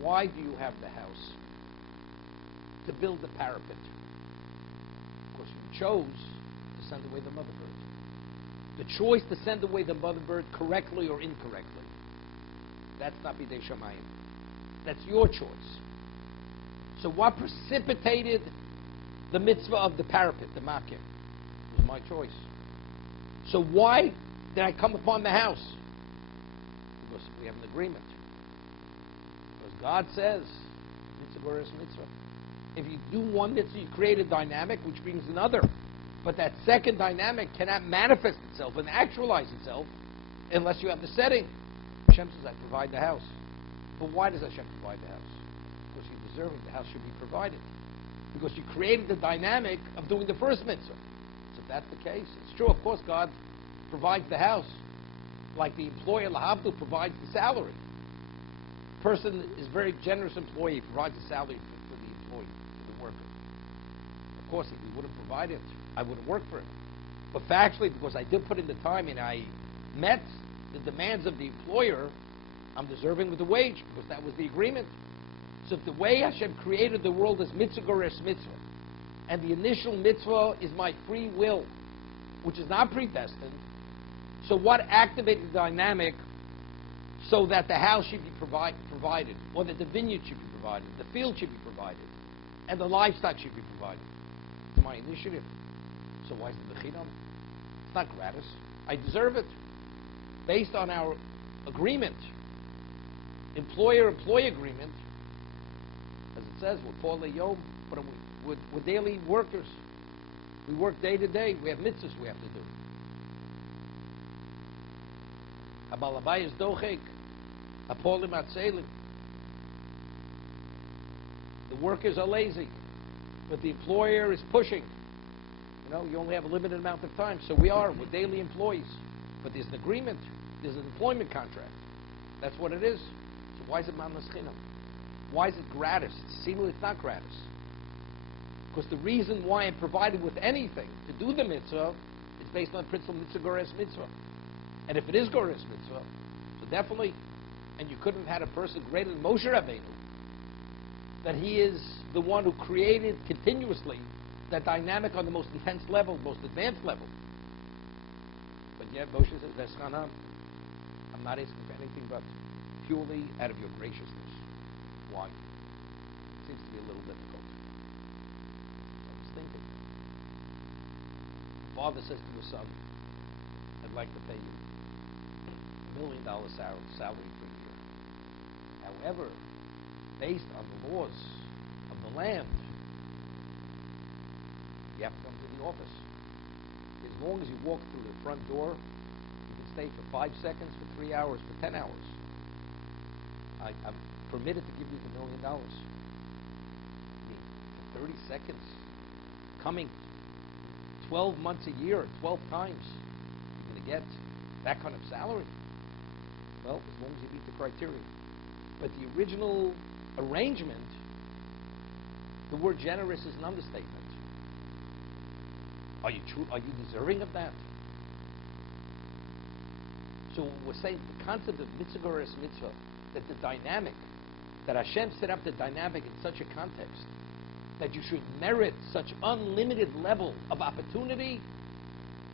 why do you have the house? To build the parapet. Because you chose to send away the mother bird. The choice to send away the mother bird correctly or incorrectly, that's not b'dei shamayim. That's your choice. So what precipitated the mitzvah of the parapet, the makir? It was my choice. So why did I come upon the house? Because we have an agreement. Because God says, mitzvah gores mitzvah. If you do one mitzvah, you create a dynamic which brings another. But that second dynamic cannot manifest itself and actualize itself unless you have the setting. Hashem says, I provide the house. But why does Hashem provide the house? Because you deserve it. The house should be provided. Because you created the dynamic of doing the first mitzvah. So if that's the case, it's true. Of course, God provides the house. Like the employer, lahavdil, provides the salary. Person is a very generous employee, provides the salary for the employee, for the worker. Of course, if he wouldn't provide it, I wouldn't work for him. But factually, because I did put in the time and I met the demands of the employer, I'm deserving with the wage, because that was the agreement. So if the way Hashem created the world is mitzvah gores mitzvah, and the initial mitzvah is my free will, which is not predestined, so what activated the dynamic so that the house should be provided, or that the vineyard should be provided, the field should be provided, and the livestock should be provided? It's my initiative. So why is it b'chinam? It's not gratis. I deserve it. Based on our agreement, employer-employee agreement, as it says, we're Paul Yom, but we're daily workers. We work day to day. We have mitzvahs we have to do. Habalabay is dochek, apolim atzelim. The workers are lazy, but the employer is pushing. You know, you only have a limited amount of time, so we're daily employees. But there's an agreement, there's an employment contract. That's what it is. So why is it matnas chinam? Why is it gratis? Seemingly it's not gratis. Because the reason why I'm provided with anything to do the mitzvah is based on the principle mitzvah gores mitzvah. And if it is gores mitzvah, so definitely, and you couldn't have had a person greater than Moshe Rabbeinu, that he is the one who created continuously that dynamic on the most intense level, most advanced level. But yet Moshe says, Veschanam, I'm not asking for anything but purely out of your graciousness. Why? It seems to be a little difficult. So I was thinking. The father says to his son, I'd like to pay you $1 million salary per year. However, based on the laws of the land, you have to come to the office. As long as you walk through the front door, you can stay for 5 seconds, for 3 hours, for 10 hours. I'm permitted to give you the $1 million. I mean, for 30 seconds, coming 12 months a year, 12 times, you're going to get that kind of salary. Well, as long as you meet the criteria. But the original arrangement, the word generous is an understatement. Are you true? Are you deserving of that? So we're saying the concept of mitzvah goreres mitzvah, that the dynamic, that Hashem set up the dynamic in such a context, that you should merit such unlimited level of opportunity,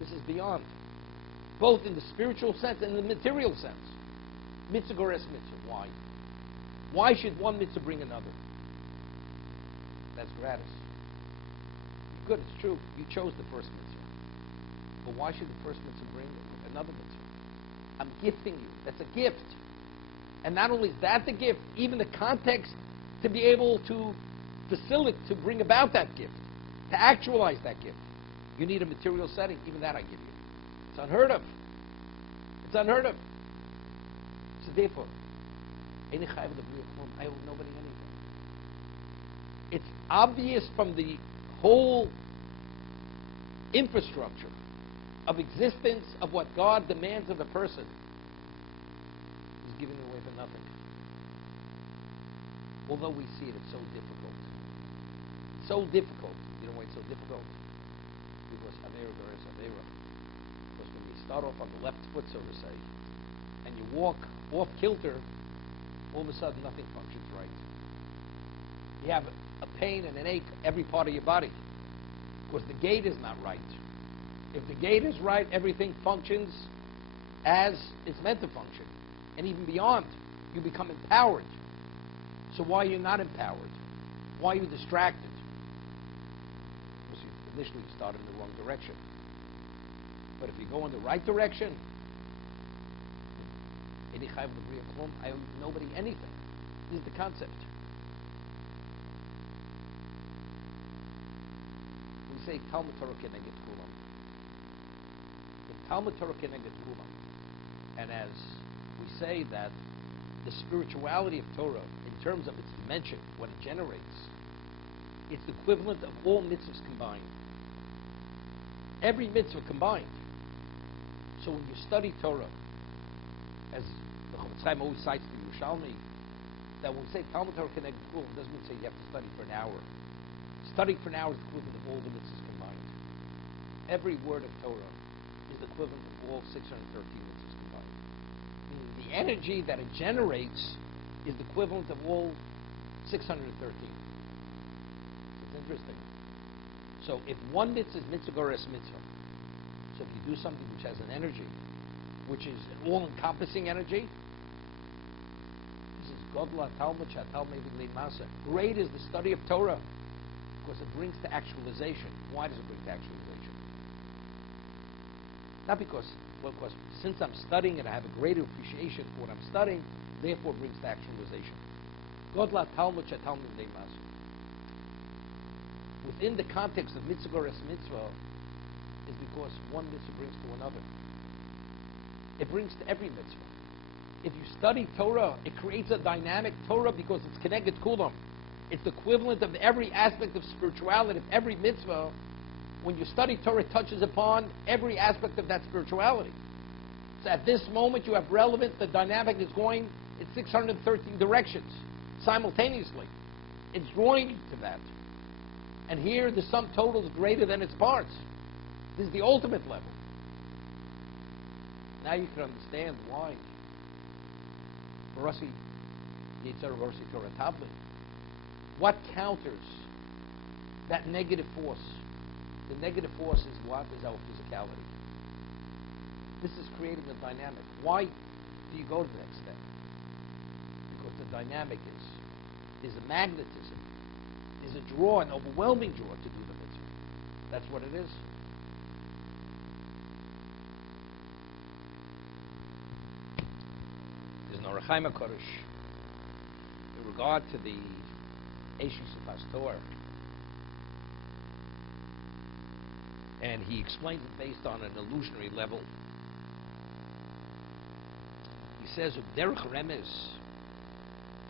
this is beyond. Both in the spiritual sense and in the material sense. Mitzvah goreres mitzvah. Why? Why should one mitzvah bring another? That's gratis. Good, it's true. You chose the first mitzvah. But why should the first mitzvah bring another mitzvah? I'm gifting you. That's a gift. And not only is that the gift, even the context to be able to facilitate, to bring about that gift, to actualize that gift. You need a material setting. Even that I give you. It's unheard of. It's unheard of. So therefore, I owe nobody anything. It's obvious from the whole infrastructure of existence of what God demands of the person. He's giving it away for nothing. Although we see it, it's so difficult. So difficult. You know why it's so difficult? Because Avera goreres Avera. Because when we start off on the left foot, so to say, and you walk off kilter, all of a sudden nothing functions right. You have a pain and an ache every part of your body because the gate is not right. If the gate is right, everything functions as it's meant to function. And even beyond, you become empowered. So why are you not empowered? Why are you distracted? Because initially you started in the wrong direction. But if you go in the right direction, I owe nobody anything. This is the concept. We say Talmud Torah keneged kulam. The Talmud Torah keneged kulam. And as we say that the spirituality of Torah, in terms of its dimension, what it generates, it's the equivalent of all mitzvahs combined. Every mitzvah combined. So when you study Torah, as the Chaim always cites the Yerushalmi, that when we say Talmud Torah keneged kulam, it doesn't mean say you have to study for an hour. Studying for an hour is the equivalent of all the mitzvahs combined. Every word of Torah is the equivalent of all 613 mitzvahs combined. Meaning the energy that it generates is the equivalent of all 613. It's interesting. So if one mitzvah is mitzvah goreres mitzvah, so if you do something which has an energy, which is an all-encompassing energy, this is Godla Talmud Shatal Mevid Masa. Great is the study of Torah because it brings to actualization. Why does it bring to actualization? Not because, well, because since I'm studying and I have a greater appreciation for what I'm studying, therefore it brings to actualization. Godla Talmud Shatal Mevid Masa. Within the context of mitzvah goreres mitzvah is because one mitzvah brings to another. It brings to every mitzvah. If you study Torah, it creates a dynamic Torah because it's keneged kulam. It's the equivalent of every aspect of spirituality of every mitzvah. When you study Torah, it touches upon every aspect of that spirituality. So at this moment, you have relevance. The dynamic is going in 613 directions simultaneously. It's drawing to that. And here, the sum total is greater than its parts. This is the ultimate level. Now you can understand why. Barasi Yitzhar Barasi Torah Tabli. What counters that negative force? The negative force is what? Is our physicality. This is creating a dynamic. Why do you go to the next step? Because the dynamic is a magnetism, is a draw, an overwhelming draw to do the mitzvah. That's what it is. There's no Rechaim HaKodesh in regard to the Eishus Pastor, and he explains it based on an illusionary level. He says, "Derech remez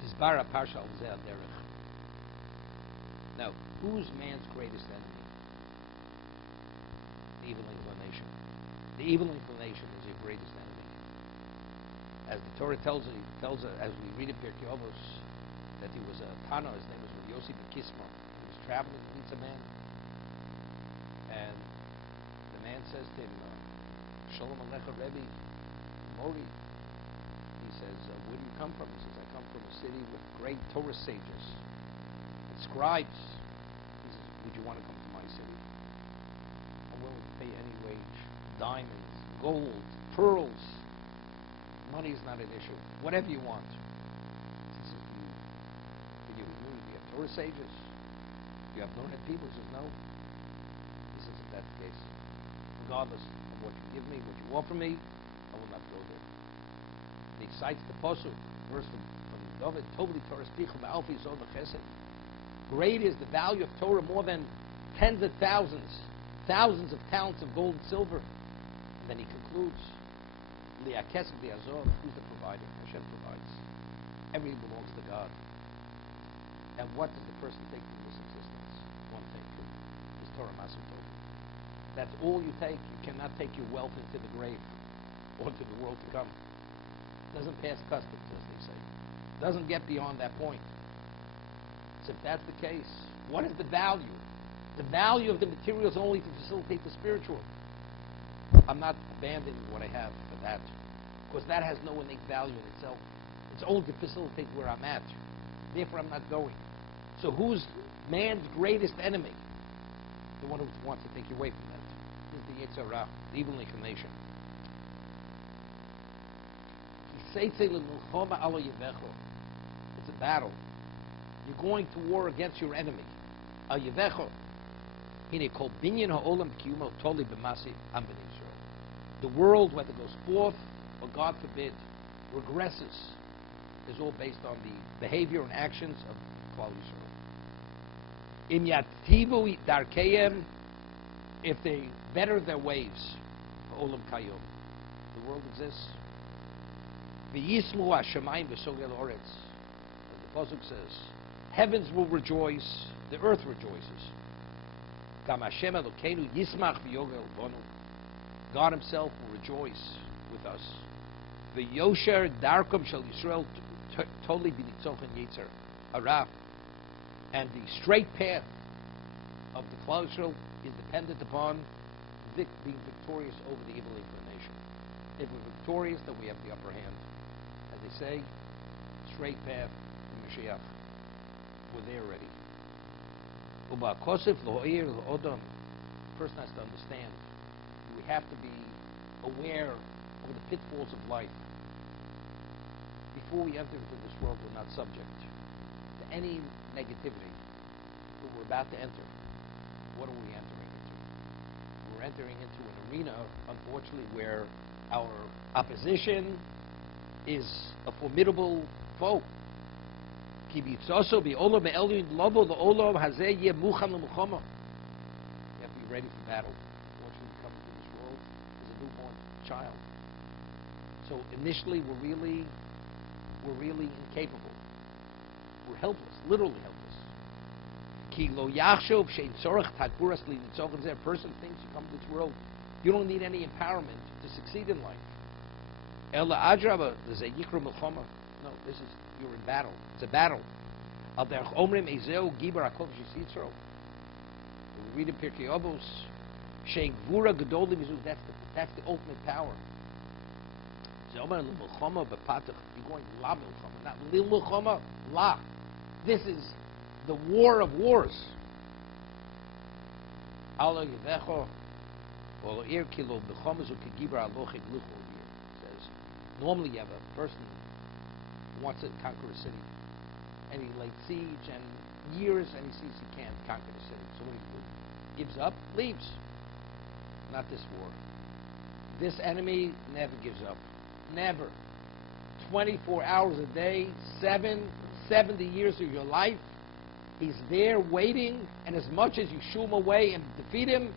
tizbar parsha al zeh derech." Now, who's man's greatest enemy? The evil inclination. The evil inclination is your greatest enemy. As the Torah tells us, as we read in Pirkei Avos, that he was a Tana, his name was Rabbi Yossi ben Kisma. He was traveling to meet a man, and says to him, Shalom Alecha Rebbe, Mori. He says, where do you come from? He says, I come from a city with great Torah sages and scribes. He says, would you want to come to my city? I'm willing to pay any wage. Diamonds, gold, pearls. Money is not an issue. Whatever you want. He says, do you have Torah sages? Do you have learned people? He says, no. He says, if that's the case, regardless of what you give me, what you offer me, I will not go there. And he cites the Pasuk, verse from David, Tobli Torah Stichel Ba'alfi Zod Chesed. Great is the value of Torah, more than tens of thousands of talents of gold and silver. And then he concludes, Li'akesed Li'azor, who's the provider? Hashem provides. Everything belongs to God. And what does the person take from this existence? One thing, is Torah Masim Tov. That's all you take. You cannot take your wealth into the grave or to the world to come. Doesn't pass customs, as they say. Doesn't get beyond that point. So if that's the case, what is the value? The value of the material is only to facilitate the spiritual. I'm not abandoning what I have for that, because that has no innate value in itself. It's only to facilitate where I'm at. Therefore, I'm not going. So who's man's greatest enemy? The one who wants to take you away from that. Is the Yetzer Hara, the evil inclination. Seitzei l'milchama alo yevecho. It's a battle. You're going to war against your enemy. Al yevecho. Hine kol binyan ha'olam kiyumo toli b'masi am b'nei Yisrael. The world, whether it goes forth or, God forbid, regresses, is all based on the behavior and actions of Klal Yisrael. Im yativu darkeim, if they better their ways, ha'olam kayom, the world exists. V'yislu hashamayim v'sogel oretz, as the pasuk says, heavens will rejoice, the earth rejoices. Gam Hashem Elokeinu yismach v'yogel bonu, God Himself will rejoice with us. V'yosher darkom shel Yisrael totally b'nitzochen Yetzer Hara, and the straight path of the Klal Yisrael is dependent upon being victorious over the evil inclination. If we're victorious, then we have the upper hand. As they say, straight path to Mashiach. We're there already. The person has to understand that we have to be aware of the pitfalls of life. Before we enter into this world, we're not subject to any negativity that we're about to enter. What are we entering into? We're entering into an arena, unfortunately, where our opposition is a formidable foe. You have to be ready for battle. Unfortunately, we come into this world as a newborn child. So initially, we're really incapable. We're helpless, literally helpless. A person thinks you come to this world, you don't need any empowerment to succeed in life. No, this is, you're in battle. It's a battle. We read in Pirkei Avos, that's the ultimate power. You're going la milchama, not lil milchama, la. This is the war of wars. Says, normally you have a person who wants to conquer a city, and he laid siege and years, and he sees he can't conquer the city. So what does he do? Gives up, leaves. Not this war. This enemy never gives up. Never. 24 hours a day, 70 years of your life, he's there waiting, and as much as you shoo him away and defeat him,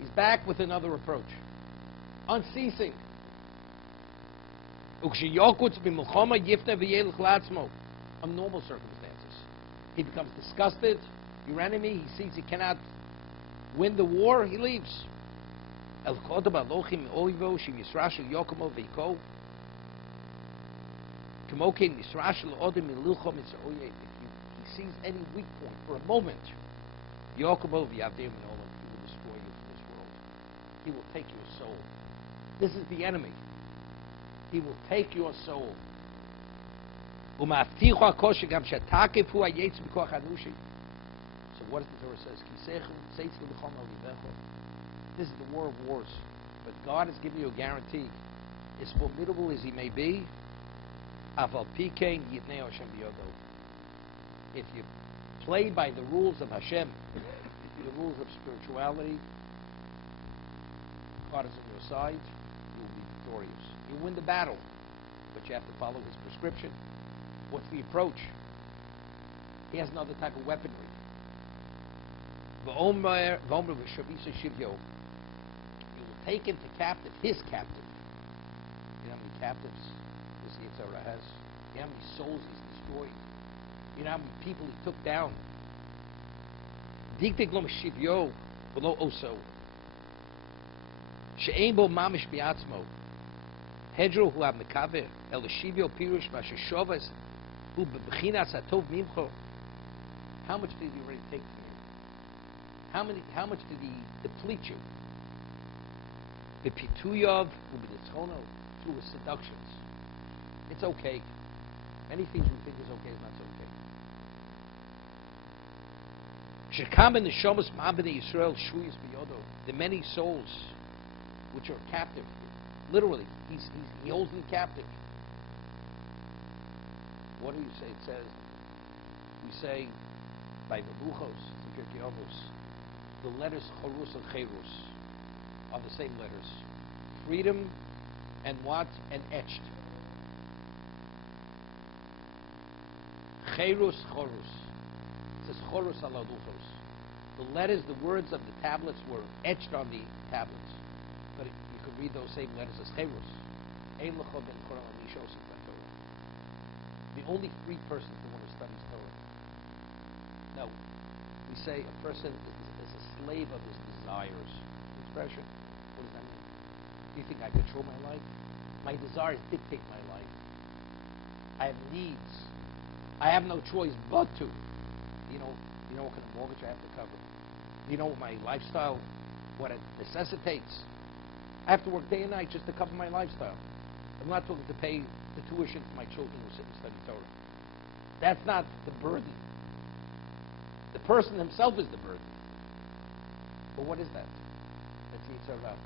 he's back with another approach. Unceasing. On normal circumstances, he becomes disgusted. Your enemy, he sees he cannot win the war, he leaves. He sees any weak point for a moment, he will destroy you from this world. He will take your soul. This is the enemy. He will take your soul. So what does the Torah says? This is the war of wars. But God has given you a guarantee. As formidable as he may be, if you play by the rules of Hashem, the rules of spirituality, God is on your side, you will be victorious. You win the battle, but you have to follow his prescription. What's the approach? He has another type of weaponry. You will take into captive his captive. You know how many captives this Seitzei has? You know how many souls he's destroyed? You know how many people he took down? She'ein bo mamish bi'atzmo. Hedro hu ha-mekaver el shivyo pirush v'asheshovas hu b'bchinas hatov mimcho. How much did he already take from you? How much did he deplete you? B'pituyov hu b'nitzchono, through his seductions. It's okay. Many things we think is okay is not so okay. Shekam ben neshomas ma'abnei Yisrael shuyis biyodo. The many souls which are captive. Literally, he holds them captive. What do you say? It says, we say, by the luchos, the letters chorus and cherus are the same letters. Freedom and what? And etched. Cherus, chorus. It says chorus ala luchos. The letters, the words of the tablets were etched on the tablets. But you could read those same letters as cherus. The only free person is the one who studies Torah. No, we say a person is a slave of his desires. Expression. What does that mean? Do you think I control my life? My desires dictate my life. I have needs. I have no choice but to. You know what kind of mortgage I have to cover. You know my lifestyle, what it necessitates. I have to work day and night just to cover my lifestyle. I'm not talking to pay the tuition for my children who sit and study Torah. That's not the burden. The person himself is the burden. But what is that? That's Yitzhak.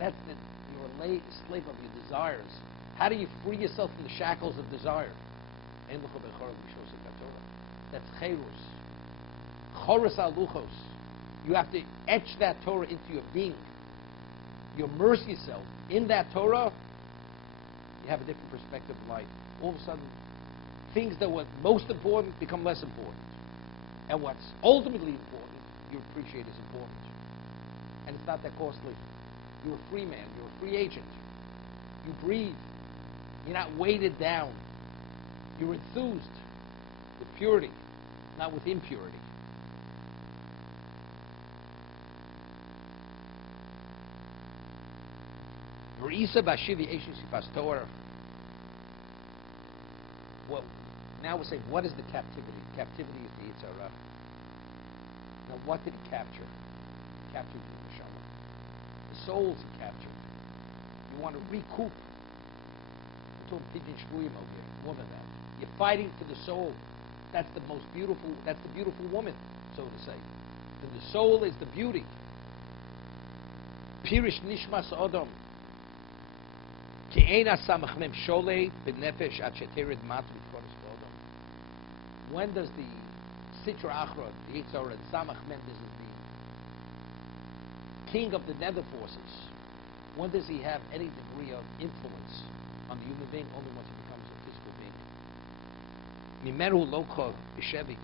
That's you're a slave of your desires. How do you free yourself from the shackles of desire? That's cherus. Choros al-luchos. You have to etch that Torah into your being. You immerse yourself in that Torah, you have a different perspective of life. All of a sudden, things that were most important become less important. And what's ultimately important, you appreciate as important. And it's not that costly. You're a free man. You're a free agent. You breathe. You're not weighted down. You're enthused with purity, not with impurity. Well, now we're saying, what is the captivity? Captivity is the Yitzhak. Now, what did he capture? He captured the neshama. The souls he captured. You want to recoup. We're talking pidyon shvuyim over here. More than that. You're fighting for the soul. That's the most beautiful. That's the beautiful woman, so to say. And the soul is the beauty. Pirish nishmas adam. When does the Sitra Achra, the Yitzhar, and Samach Mem, this is the king of the nether forces, when does he have any degree of influence on the human being? Only once he becomes a physical being. Mimeru locha b'shevi,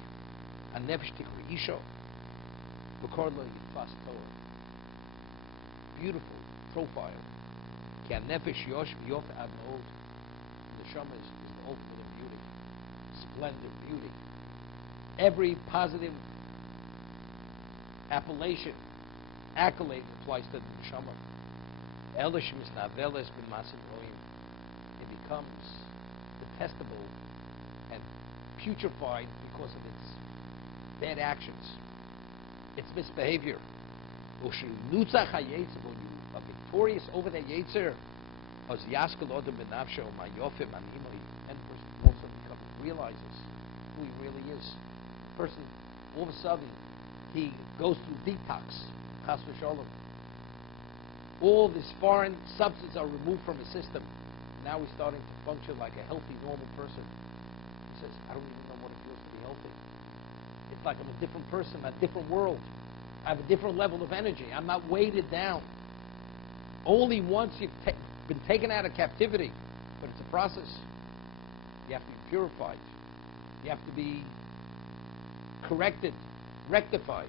anefesh tikri isho, b'kor lo yitfas Torah. Beautiful profile. Nefesh yosh yof admod. The neshama is the ultimate of beauty, splendor, beauty. Every positive appellation, accolade applies to the neshama. Elish misnaveles b'masim roim. It becomes detestable and putrefied because of its bad actions, its misbehavior. When you are victorious over that Yetzer, and the person also realizes who he really is. The person, all of a sudden, he goes through detox, chas v'sholom. All these foreign substances are removed from his system. Now he's starting to function like a healthy, normal person. He says, I don't even know what it feels to be healthy. It's like I'm a different person, a different world. I have a different level of energy. I'm not weighted down. Only once you've been taken out of captivity, but it's a process. You have to be purified. You have to be corrected, rectified.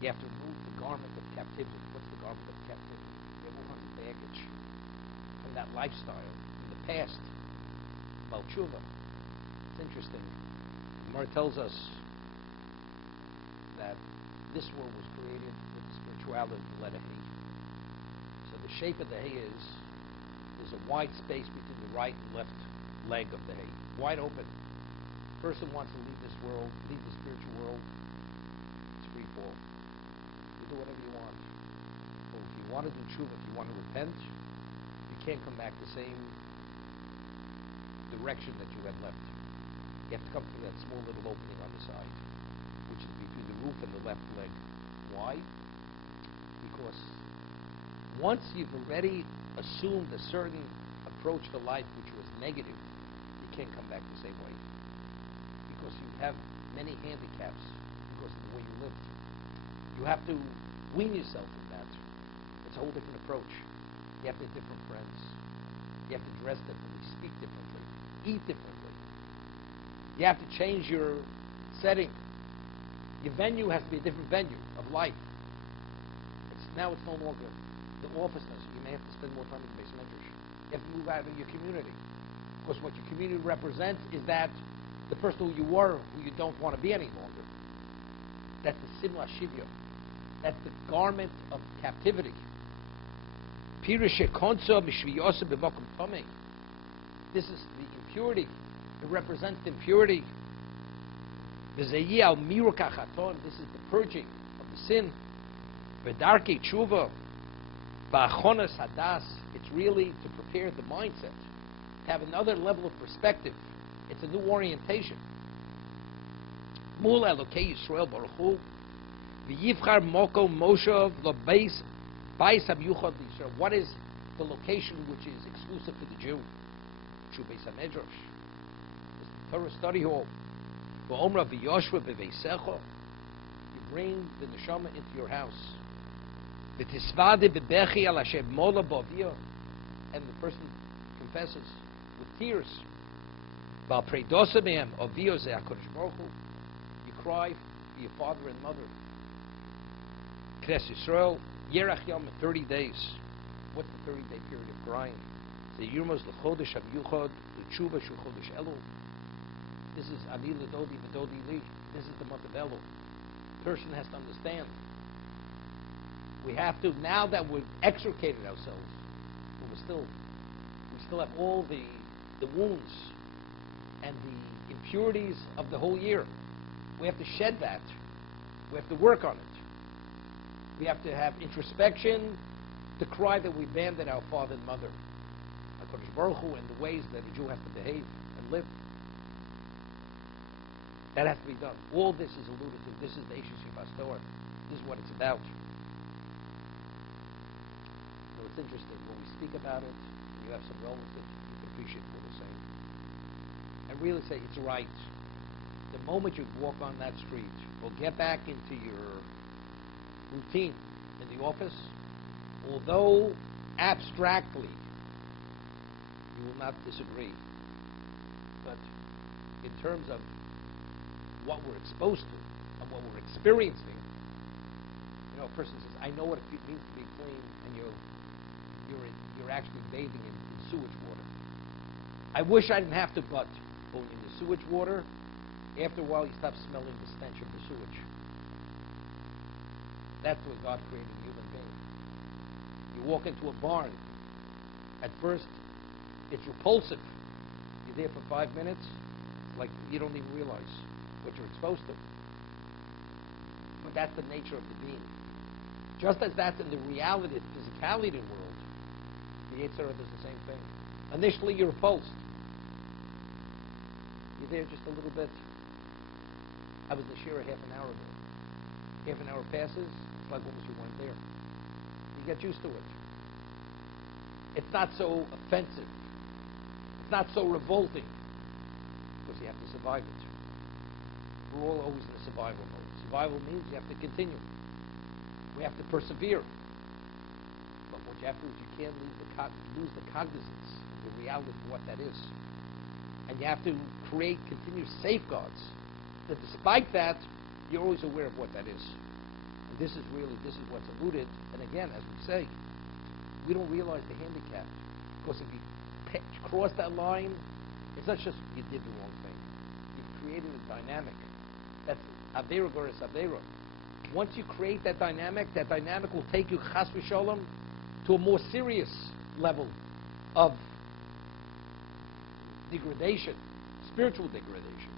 You have to remove the garment of captivity. What's the garment of captivity? You have all kinds of baggage from that lifestyle in the past. About tshuva. It's interesting. Gemara tells us that this world was created with the spirituality of the letter Hay. So the shape of the Hay is there's a wide space between the right and left leg of the Hay. Wide open. Person wants to leave this world, leave the spiritual world, it's free fall. You do whatever you want. Well, if you want to do tshuva, if you want to repent, you can't come back the same direction that you had left. You have to come through that small little opening on the side, which is between the roof and the left leg. Why? Because once you've already assumed a certain approach to life which was negative, you can't come back the same way. Because you have many handicaps because of the way you lived. You have to wean yourself from that. It's a whole different approach. You have to have different friends. You have to dress differently, speak differently, eat differently. You have to change your setting. Your venue has to be a different venue of life. Now it's no longer the office. You may have to spend more time in the base medrash. You have to move out of your community. Because what your community represents is that the person who you were, who you don't want to be any longer. That's the simla shivya. That's the garment of captivity. This is the impurity. It represents the impurity. This is the purging of the sin. It's really to prepare the mindset, to have another level of perspective. It's a new orientation. What is the location which is exclusive to the Jew? True Beis HaMedrash. It's the Torah study hall. You bring the neshama into your house. And the person confesses with tears. You cry for your father and mother. Knes Yisrael, Yerach Yom, 30 days. What's the 30-day period of crying? This is Ani L'Dodi V'Dodi Li. This is the month of Elul. The person has to understand. We have to, now that we've extricated ourselves, we still have all the wounds and the impurities of the whole year. We have to shed that. We have to work on it. We have to have introspection to cry that we abandoned our father and mother, HaKadosh Baruch Hu, and the ways that a Jew has to behave and live. That has to be done. All this is alluded to. This is the Eishes Yivas. This is what it's about. So it's interesting. When we speak about it, when you have some relatives, you can appreciate what we're saying. And really say, it's right. The moment you walk on that street, or get back into your routine in the office, although abstractly you will not disagree, but in terms of what we're exposed to and what we're experiencing, a person says, I know what it means to be clean, and you're actually bathing in sewage water. I wish I didn't have to, but when in the sewage water, after a while you stop smelling the stench of the sewage. That's what God created a human being. You walk into a barn, At first, it's repulsive. You're there for 5 minutes, like you don't even realize what you're exposed to. But that's the nature of the being. Just as that's in the reality, the physicality world, the Yetzer Hara does the same thing. Initially, you're repulsed. You're there just a little bit. I was in Shira half an hour ago. Half an hour passes, it's like almost you weren't there. You get used to it. It's not so offensive. It's not so revolting. Because you have to survive it. We're all always in a survival mode. Survival means you have to continue. We have to persevere. But what you have to do is you can't lose the cognizance, the reality of what that is. And you have to create continuous safeguards. That despite that, you're always aware of what that is. And this is what's alluded. And again, as we say, we don't realize the handicap. Because if you cross that line, it's not just you did the wrong thing. You've created a dynamic. That's Aveira versus Aveira. Once you create that dynamic will take you, chas v'sholom, to a more serious level of degradation, spiritual degradation.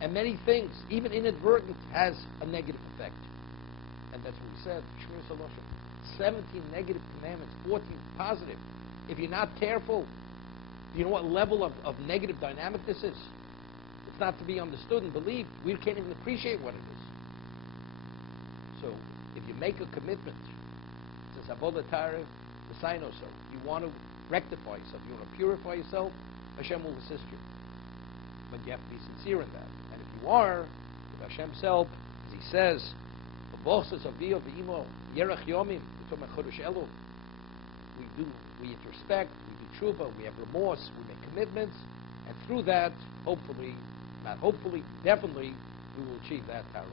And many things, even inadvertent, has a negative effect. And that's what we said, Shmir Saloshim. 17 negative commandments, 14 positive. If you're not careful, do you know what level of negative dynamic this is? It's not to be understood and believed. We can't even appreciate what it is. So, if you make a commitment, says Avodah Tareh, the sign also, you want to rectify yourself, you want to purify yourself, Hashem will assist you. But you have to be sincere in that. And if you are, with Hashem's help, as He says, we introspect, we do tshuva, we have remorse, we make commitments, and through that, hopefully, not hopefully, definitely, we will achieve that Torah.